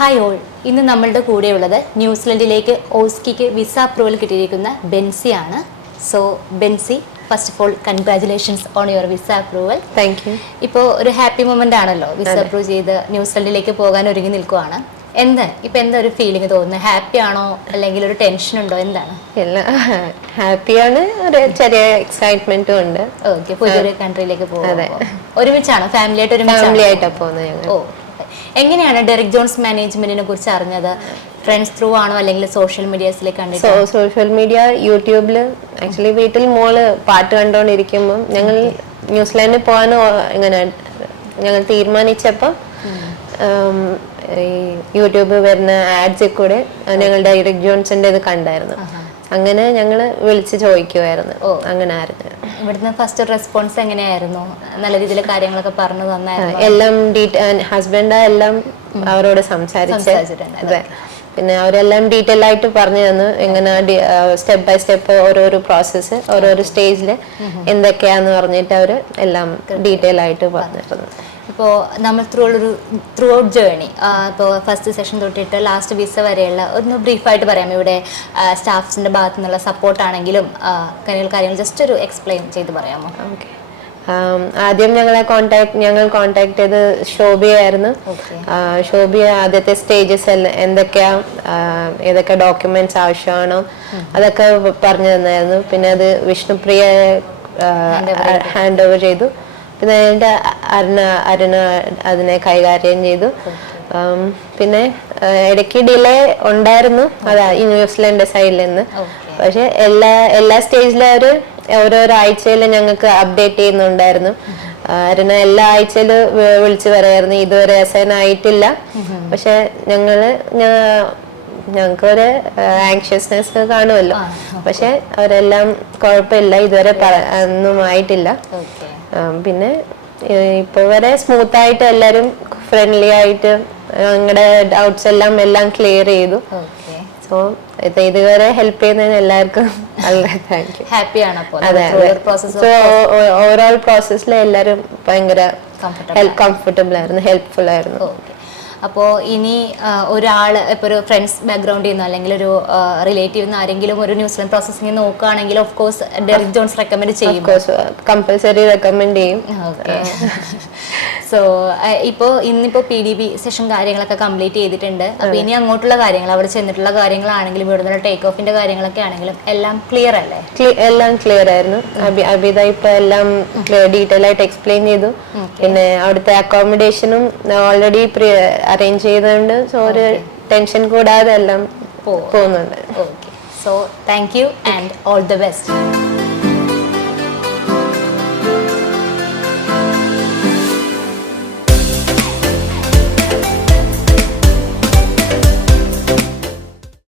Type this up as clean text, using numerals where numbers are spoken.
Hi all, ഇന്ന് നമ്മളുടെ കൂടെയുള്ളത് ന്യൂസിലൻഡിലേക്ക് ഓസ്കിക്ക് വിസ അപ്രൂവൽ കിട്ടിയിരിക്കുന്ന ബെൻസിയാണ്. So Bency, first of all congratulations on your visa approval. Thank you. ഇപ്പോൾ ഒരു ഹാപ്പി മൊമെന്റ് ആണല്ലോ, വിസ അപ്രൂവ് ചെയ്ത് ന്യൂസിലൻഡിലേക്ക് പോകാൻ ഒരുങ്ങി നിൽക്കുവാണ്. എന്താ ഒരു ഫീലിംഗ് തോന്നുന്നത്? ഹാപ്പി ആണോ അല്ലെങ്കിൽ ഒരു ടെൻഷൻ ഉണ്ടോ? എന്താണ്? എല്ലാം ഹാപ്പിയാണ്, ഒരു ചെറിയ എക്സൈറ്റ്മെന്റും ഉണ്ട്. ഓക്കെ, പുതിയൊരു കൺട്രിയിലേക്ക് പോകുന്നത് ഒരുമിച്ചാണോ? ഫാമിലി ആയിട്ടാണ് പോകുന്നത് ഞങ്ങൾ. ഓ, എങ്ങനെയാണ് ഡെറിക് ജോൺസ് മാനേജ്മെന്റിനെ കുറിച്ച് അറിഞ്ഞത്? ഫ്രണ്ട്സ് ത്രൂ ആണോ അല്ലെങ്കിൽ സോഷ്യൽ മീഡിയസിൽ കണ്ടിട്ടോ? സോഷ്യൽ മീഡിയ, യൂട്യൂബില്. ആക്ച്വലി വീട്ടിൽ മോള് പാട്ട് കണ്ടോണ്ടിരിക്കുമ്പോൾ ഞങ്ങൾ ന്യൂസിലാൻഡിൽ പോകാൻ ഇങ്ങനെ ഞങ്ങൾ തീരുമാനിച്ചപ്പോൾ ഈ യൂട്യൂബ് വരുന്ന ആഡ്സിൽ കൂടെ ഞങ്ങൾ ഡെറിക് ജോൺസിന്റെ ഇത് കണ്ടായിരുന്നു. അങ്ങനെ ഞങ്ങള് വിളിച്ച് ചോദിക്കുമായിരുന്നു. അങ്ങനെ ആയിരുന്നു. ഇവിടുന്ന് ഫസ്റ്റ് റെസ്പോൺസ് എങ്ങനെയായിരുന്നു? നല്ല രീതിയിൽ കാര്യങ്ങളൊക്കെ പറഞ്ഞു തന്നായിരുന്നു? എല്ലാം ഹസ്ബൻഡ് എല്ലാം അവരോട് സംസാരിച്ചിട്ടുണ്ട്. പിന്നെ അവരെല്ലാം ഡീറ്റെയിൽ ആയിട്ട് പറഞ്ഞു തന്നു, എങ്ങനെ സ്റ്റെപ്പ് ബൈ സ്റ്റെപ്പ് ഓരോരോ പ്രോസസ്സ് ഓരോരോ സ്റ്റേജിൽ എന്തൊക്കെയാന്ന് പറഞ്ഞിട്ട് അവർ എല്ലാം ഡീറ്റെയിൽ ആയിട്ട് പറഞ്ഞിരുന്നു. ഇപ്പോൾ നമ്മൾ ത്രൂ ഔട്ട് ജേർണി, ഇപ്പോൾ ഫസ്റ്റ് സെഷൻ തൊട്ടിട്ട് ലാസ്റ്റ് വിസ വരെയുള്ള ഒന്ന് ബ്രീഫായിട്ട് പറയാം. ഇവിടെ സ്റ്റാഫ്സിൻ്റെ ഭാഗത്തു നിന്നുള്ള സപ്പോർട്ടാണെങ്കിലും കാര്യങ്ങൾ ജസ്റ്റ് ഒരു എക്സ്പ്ലെയിൻ ചെയ്ത് പറയാമോ? ഓക്കെ. ആദ്യം ഞങ്ങൾ കോണ്ടാക്ട് ചെയ്ത് ശോഭിയായിരുന്നു. ശോഭിയ ആദ്യത്തെ സ്റ്റേജസ് എന്തൊക്കെയാ, ഏതൊക്കെ ഡോക്യുമെന്റ്സ് ആവശ്യമാണോ അതൊക്കെ പറഞ്ഞു തന്നായിരുന്നു. പിന്നെ അത് വിഷ്ണുപ്രിയ ഹാൻഡ് ഓവർ ചെയ്തു. പിന്നെ അതിൻ്റെ അരുണ അതിനെ കൈകാര്യം ചെയ്തു. പിന്നെ ഇടയ്ക്ക് ഡിലേ ഉണ്ടായിരുന്നു, അതാ ഈ ന്യൂസിലൻഡ് സൈഡിൽ നിന്ന്. പക്ഷെ എല്ലാ സ്റ്റേജിലും അവർ ഓരോരോ ആഴ്ചയിൽ ഞങ്ങൾക്ക് അപ്ഡേറ്റ് ചെയ്യുന്നുണ്ടായിരുന്നു. അരുണ എല്ലാ ആഴ്ചയിലും വിളിച്ചു പറയായിരുന്നു, ഇതുവരെ അസൈൻ ആയിട്ടില്ല. പക്ഷെ ഞങ്ങൾക്ക് ഒരു ആങ്ഷ്യസ്നെസ് കാണുമല്ലോ. പക്ഷെ അവരെല്ലാം കുഴപ്പമില്ല, ഇതുവരെ ഒന്നും ആയിട്ടില്ല. പിന്നെ ഇപ്പൊ വരെ സ്മൂത്ത് ആയിട്ട് എല്ലാരും ഫ്രണ്ട്ലി ആയിട്ട് ഞങ്ങളുടെ ഡൗട്ട്സ് എല്ലാം ക്ലിയർ ചെയ്തു. സോ ഇതുവരെ ഹെൽപ്പ് ചെയ്യുന്നതിന് എല്ലാവർക്കും വളരെ താങ്ക് യു. ഹാപ്പിയാണ്. ഓവറോൾ പ്രോസസ്സിൽ എല്ലാവരും ഭയങ്കര കംഫർട്ടബിൾ ആയിരുന്നു, ഹെൽപ്ഫുൾ ആയിരുന്നു. അപ്പോൾ ഇനി ഒരാൾ ഇപ്പോൾ ഒരു ഫ്രണ്ട്സ് ബാക്ക്ഗ്രൗണ്ടിൽ നിന്നോ അല്ലെങ്കിൽ ഒരു റിലേറ്റീവ് നിന്ന് ആരെങ്കിലും ഒരു ന്യൂസിലൻഡ് പ്രോസസ്സിംഗ് നോക്കുകയാണെങ്കിൽ of course Derrick Jones recommend ചെയ്യും. കമ്പൽസറി റെക്കമെൻഡ് ചെയ്യും. ഓക്കെ. സോ ഇന്നിപ്പോൾ PDB സെഷൻ കാര്യങ്ങളൊക്കെ കംപ്ലീറ്റ് ചെയ്തിട്ടുണ്ട്. അപ്പോൾ ഇനി അങ്ങോട്ടുള്ള കാര്യങ്ങൾ, അവിടെ ചെന്നിട്ടുള്ള കാര്യങ്ങളാണെങ്കിലും ഇവിടുന്ന് ടേക്ക് ഓഫിന്റെ കാര്യങ്ങളൊക്കെ ആണെങ്കിലും എല്ലാം ക്ലിയർ അല്ലേ? എല്ലാം ക്ലിയർ ആയിരുന്നു. അബിത ഇപ്പൊ എല്ലാം ഡീറ്റെയിൽ ആയിട്ട് എക്സ്പ്ലെയിൻ ചെയ്തു. പിന്നെ അവിടുത്തെ അക്കോമഡേഷനും ഓൾറെഡി അറേഞ്ച് ചെയ്തുകൊണ്ട് സോ ഒരു ടെൻഷൻ കൂടാതെ എല്ലാം പോകുന്നുണ്ട്. Okay. So thank you and all the best.